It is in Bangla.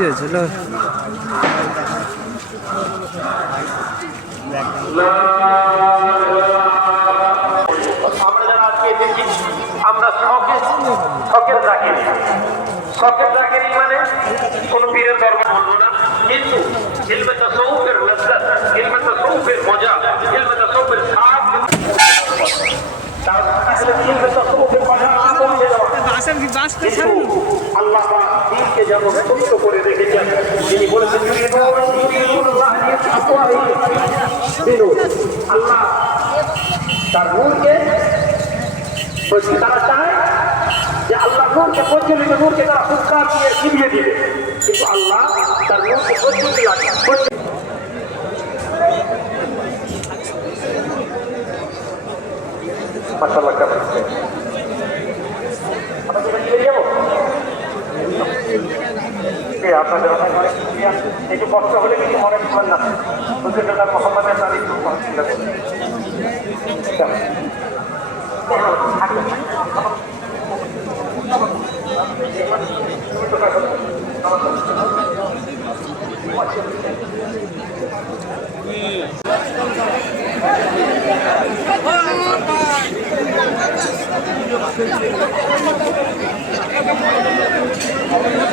বৃষ্টি হয়েছে না? আমরা শখের জাকির মানে কোন পীরের দরবার বলবো না, কিন্তু ইলমে তাসাউফের লজ্জত, ইলমে তাসাউফের মজা, ইলমে তাসাউফের স্বাদ, আল্লাহ দিনকে যেন ছোট্ট করে রেখেছেন। তিনি বলেছেন আল্লাহ তার নূরকে, তারা চায় যে আল্লাহ নূরকে প্রজ্বলিত নূরকে তারা ফুৎকার দিয়ে ছিনিয়ে দিবে, কিন্তু আল্লাহ তার নূরকে প্রজ্বলিত লাগে। মাশাআল্লাহ, কেমন হচ্ছে? আমরা কি চলে যাবো? আপনাদের অনেক অনেক শুকরিয়া। একটু কষ্ট হলে কিছু মনে করবেন না, হুজুর মোহাম্মদের তারিখ Thank you.